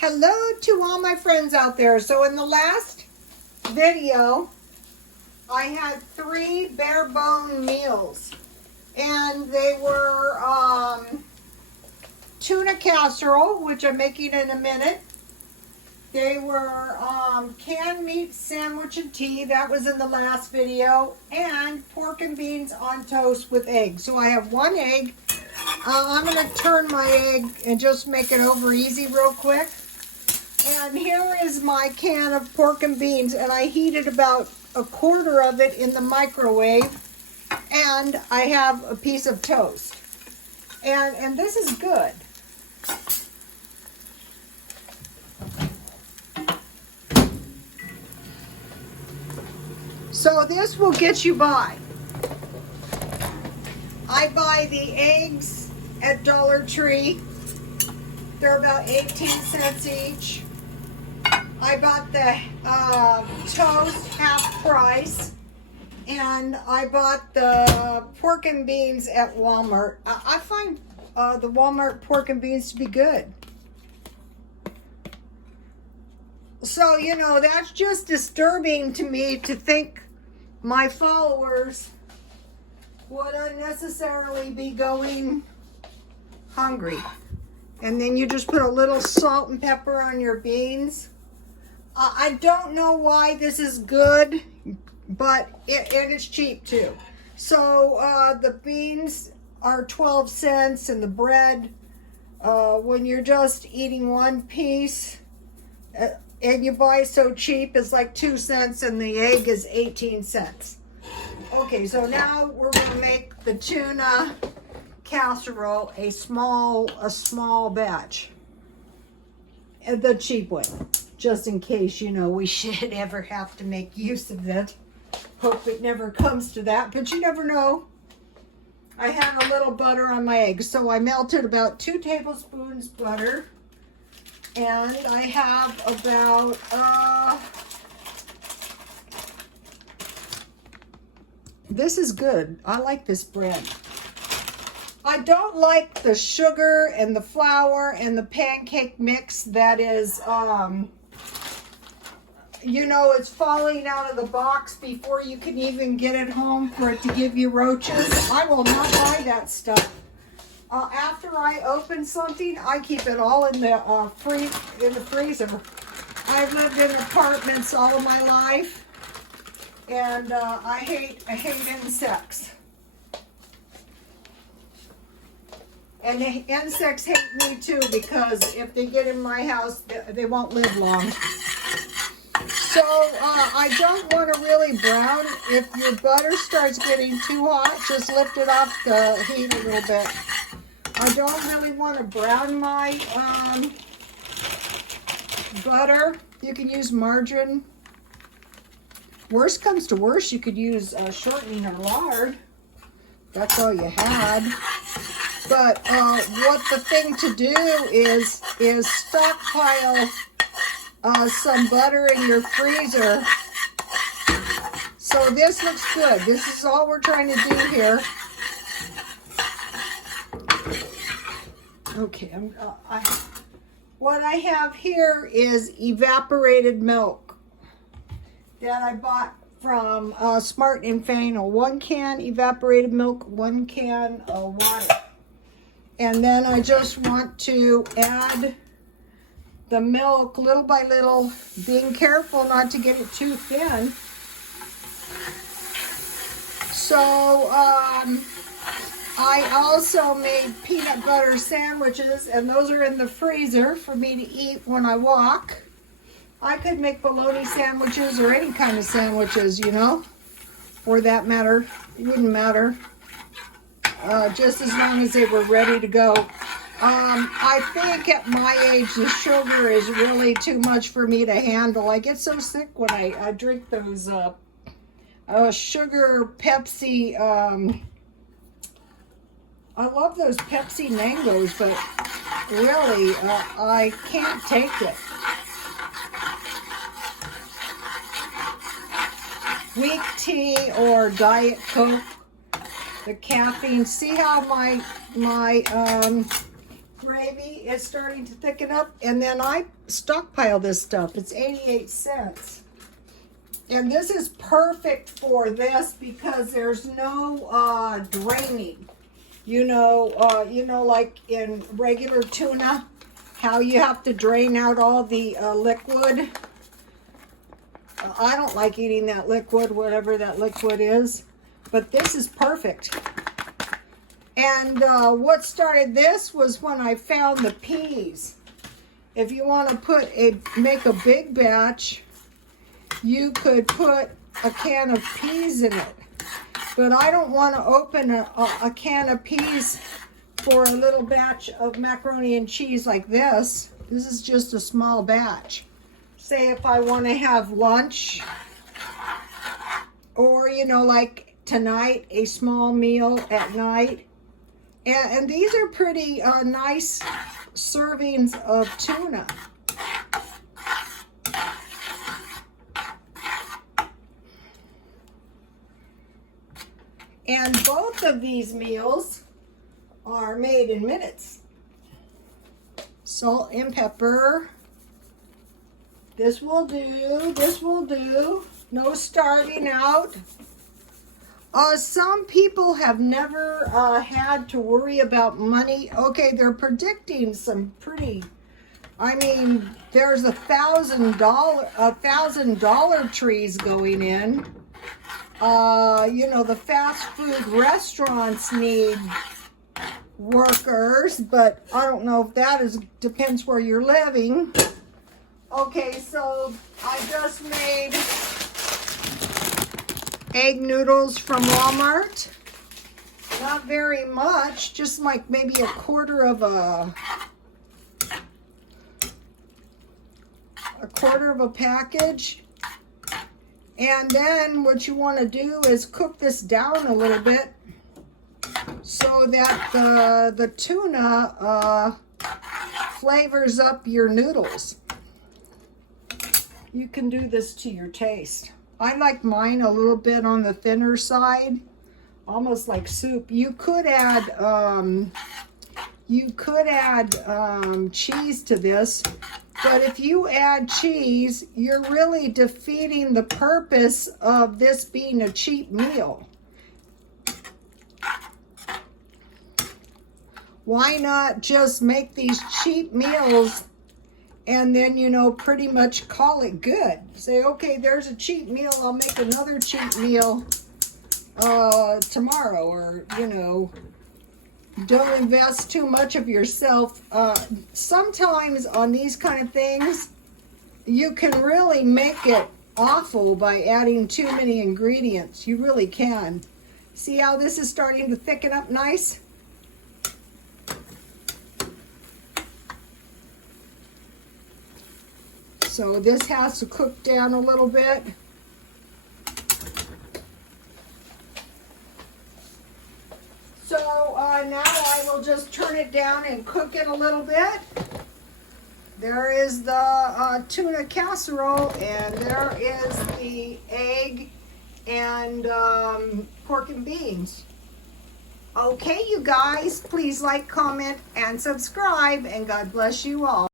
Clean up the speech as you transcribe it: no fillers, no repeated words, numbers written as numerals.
Hello to all my friends out there. So in the last video, I had 3 bare bone meals. And they were tuna casserole, which I'm making in a minute. They were canned meat sandwich and tea. That was in the last video. And pork and beans on toast with eggs. So I have 1 egg. I'm going to turn my egg and just make it over easy real quick. And here is my can of pork and beans, and I heated about 1/4 of it in the microwave, and I have a piece of toast. And this is good. So this will get you by. I buy the eggs at Dollar Tree. They're about 18 cents each. I bought the toast half price, and I bought the pork and beans at Walmart. I find the Walmart pork and beans to be good. So, you know, that's just disturbing to me to think my followers would unnecessarily be going hungry. And then you just put a little salt and pepper on your beans. I don't know why this is good, but and it's cheap too. So the beans are 12 cents, and the bread, when you're just eating 1 piece, and you buy so cheap, it's like 2 cents, and the egg is 18 cents. Okay, so now we're going to make the tuna casserole a small batch, the cheap one, just in case, you know, we should ever have to make use of it. Hope it never comes to that, but you never know. I had a little butter on my eggs, so I melted about 2 tablespoons butter, and I have about this is good. I like this bread. I don't like the sugar and the flour and the pancake mix that is, you know, it's falling out of the box before you can even get it home for it to give you roaches. I will not buy that stuff. After I open something, I keep it all in the freezer. I've lived in apartments all of my life, and I hate insects. And the insects hate me too, because if they get in my house, they won't live long. So I don't want to really brown. If your butter starts getting too hot, just lift it off the heat a little bit. I don't really want to brown my butter. You can use margarine. Worst comes to worst, you could use shortening or lard. That's all you had. But what the thing to do is stockpile some butter in your freezer. So this looks good. This is all we're trying to do here. Okay, what I have here is evaporated milk that I bought from Smart and Final. 1 can evaporated milk, 1 can water. And then I just want to add the milk little by little, being careful not to get it too thin. So I also made peanut butter sandwiches, and those are in the freezer for me to eat when I walk. I could make bologna sandwiches or any kind of sandwiches, you know, for that matter. It wouldn't matter. Just as long as they were ready to go. I think at my age, the sugar is really too much for me to handle. I get so sick when I drink those sugar Pepsi. I love those Pepsi mangoes, but really, I can't take it. Weak tea or Diet Coke. The caffeine. See how my gravy is starting to thicken up, and then I stockpile this stuff. It's 88 cents. And this is perfect for this because there's no draining. You know, like in regular tuna, how you have to drain out all the liquid. I don't like eating that liquid, whatever that liquid is, but this is perfect. And what started this was when I found the peas. If you want to make a big batch, you could put a can of peas in it. But I don't want to open a can of peas for a little batch of macaroni and cheese like this. This is just a small batch. Say if I want to have lunch, or, you know, like tonight, a small meal at night. And these are pretty nice servings of tuna. And both of these meals are made in minutes. Salt and pepper. This will do, this will do. No starving out. Some people have never had to worry about money. Okay, they're predicting some pretty, I mean, there's $1,000 trees going in. You know, the fast food restaurants need workers, but I don't know if that depends where you're living. Okay, so I just made egg noodles from Walmart. Not very much, just like maybe a quarter of a package. And then what you want to do is cook this down a little bit so that the tuna flavors up your noodles. You can do this to your taste. I like mine a little bit on the thinner side, almost like soup. You could add cheese to this, but if you add cheese, you're really defeating the purpose of this being a cheap meal. Why not just make these cheap meals and then, you know, pretty much call it good? Say, okay, there's a cheap meal, I'll make another cheap meal tomorrow, or, you know, don't invest too much of yourself. Sometimes on these kind of things, you can really make it awful by adding too many ingredients. You really can. See how this is starting to thicken up nice? So this has to cook down a little bit. So now I will just turn it down and cook it a little bit. There is the tuna casserole, and there is the egg and pork and beans. Okay, you guys, please like, comment, and subscribe, and God bless you all.